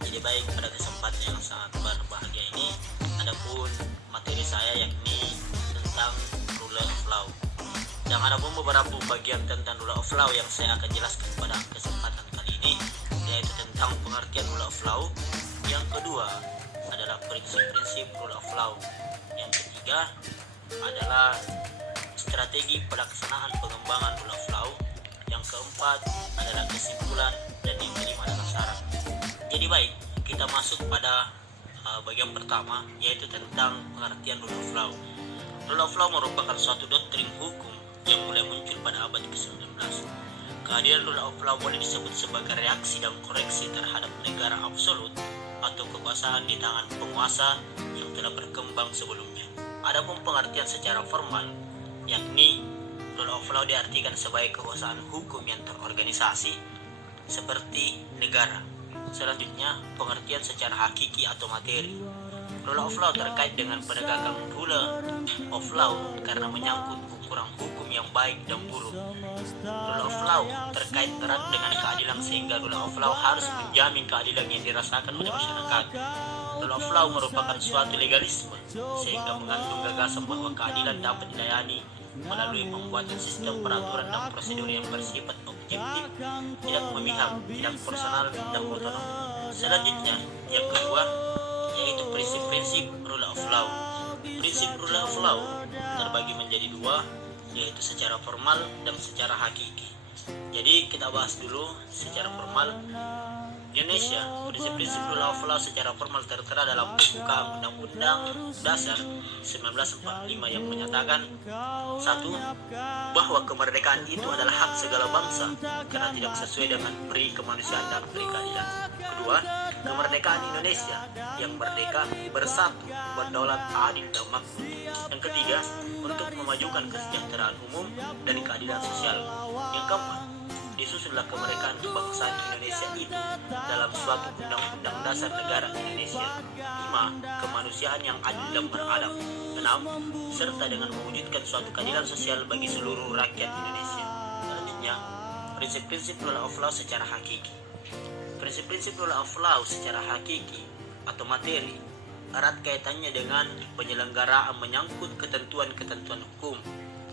Jadi baik, pada kesempatan yang sangat berbahagia ini, adapun materi saya yakni tentang rule of law. Dan ada pun beberapa bagian tentang rule of law yang saya akan jelaskan pada kesempatan kali ini, yaitu tentang pengertian rule of law. Yang kedua adalah prinsip-prinsip rule of law. Yang ketiga adalah strategi pelaksanaan pengembangan rule of law. Yang keempat adalah kesimpulan, dan yang kelima adalah syarat. Jadi baik, kita masuk pada bagian pertama, yaitu tentang pengertian rule of law. Rule of law merupakan suatu doktrin hukum yang mulai muncul pada abad ke-19. Kehadiran rule of law boleh disebut sebagai reaksi dan koreksi terhadap negara absolut atau kekuasaan di tangan penguasa yang telah berkembang sebelumnya. Adapun pengertian secara formal, yakni rule of law diartikan sebagai kekuasaan hukum yang terorganisasi seperti negara. Selanjutnya, pengertian secara hakiki atau materi. Rule of law terkait dengan penegakan rule of law karena menyangkut ukuran hukum yang baik dan buruk. Rule of law terkait erat dengan keadilan, sehingga rule of law harus menjamin keadilan yang dirasakan oleh masyarakat. Rule of law merupakan suatu legalisme, sehingga mengandung gagasan bahwa keadilan dapat dilayani melalui pembuatan sistem peraturan dan prosedur yang bersifat objektif, tidak memihak, tidak personal, dan otonom. Selanjutnya, yang kedua, yaitu prinsip-prinsip rule of law. Prinsip rule of law terbagi menjadi dua, yaitu secara formal dan secara hakiki. Jadi kita bahas dulu secara formal. Indonesia, prinsip-prinsip rule of law secara formal tertera dalam pembukaan Undang-Undang Dasar 1945 yang menyatakan: 1. Bahwa kemerdekaan itu adalah hak segala bangsa karena tidak sesuai dengan peri kemanusiaan dan peri keadilan. Kedua, kemerdekaan Indonesia yang merdeka, bersatu, berdaulat, adil, dan makmur. Yang ketiga, untuk memajukan kesejahteraan umum dan keadilan sosial. Yang keempat, disusunlah kemerdekaan kebangsaan Indonesia itu dalam suatu undang-undang dasar negara Indonesia. 5. Kemanusiaan yang adil dan beradab. 6. Serta dengan mewujudkan suatu keadilan sosial bagi seluruh rakyat Indonesia. Selanjutnya, prinsip-prinsip rule of law secara hakiki. Prinsip-prinsip rule of law secara hakiki atau materi erat kaitannya dengan penyelenggaraan menyangkut ketentuan-ketentuan hukum.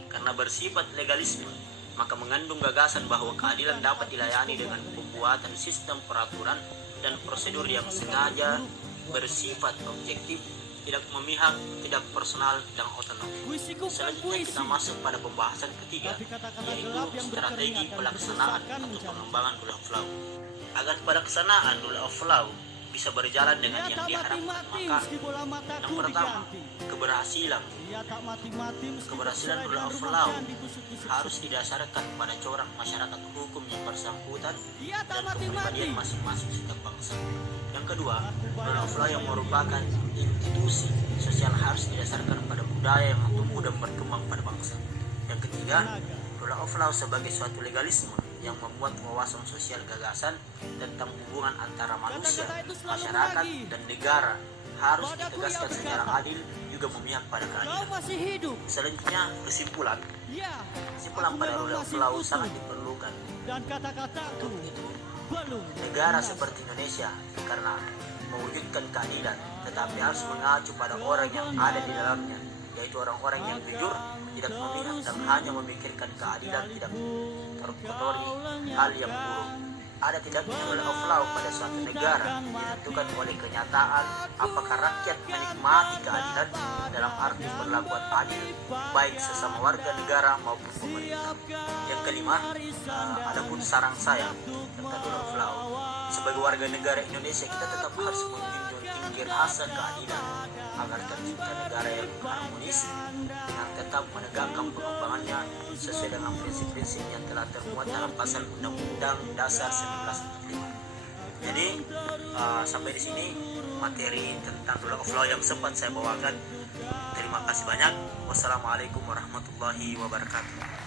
Karena bersifat legalisme, maka mengandung gagasan bahwa keadilan dapat dilayani dengan pembuatan sistem peraturan dan prosedur yang sengaja, bersifat objektif, tidak memihak, tidak personal, dan otonom. Selanjutnya kita masuk pada pembahasan ketiga, yaitu strategi pelaksanaan atau pengembangan rule of law. Agar pelaksanaan rule of law bisa berjalan dengan yang diharapkan, maka yang pertama, keberhasilan rule of law harus didasarkan pada corak masyarakat hukum yang bersangkutan dan kepribadian masing-masing setiap bangsa. Yang kedua, rule of law yang merupakan institusi sosial harus didasarkan pada budaya yang tumbuh dan berkembang pada bangsa. Yang ketiga, rule of law sebagai suatu legalisme yang memuat wawasan sosial gagasan tentang hubungan antara manusia, masyarakat, dan negara harus ditegaskan secara adil, juga memihak pada keadilan. Selanjutnya, kesimpulan pada rule of law sangat diperlukan. Untuk itu, negara seperti Indonesia karena mewujudkan keadilan, tetapi harus mengacu pada orang yang ada di dalamnya, yaitu orang-orang yang jujur, tidak memihak, dan hanya memikirkan keadilan, tidak terkotori hal yang buruk. Ada tidaknya rule of law pada suatu negara ditentukan oleh kenyataan apakah rakyat menikmati keadilan dalam arti perlakuan adil baik sesama warga negara maupun pemerintah. Yang kelima, adapun saran saya tentang rule of law. Sebagai warga negara Indonesia, kita tetap harus menjunjung tinggi rasa keadilan agar tercipta negara yang harmonis dengan tetap menegakkan pengembangannya sesuai dengan prinsip-prinsip yang telah termuat dalam pasal Undang-Undang Dasar 1945. Jadi sampai di sini materi tentang rule of law yang sempat saya bawakan. Terima kasih banyak. Wassalamualaikum warahmatullahi wabarakatuh.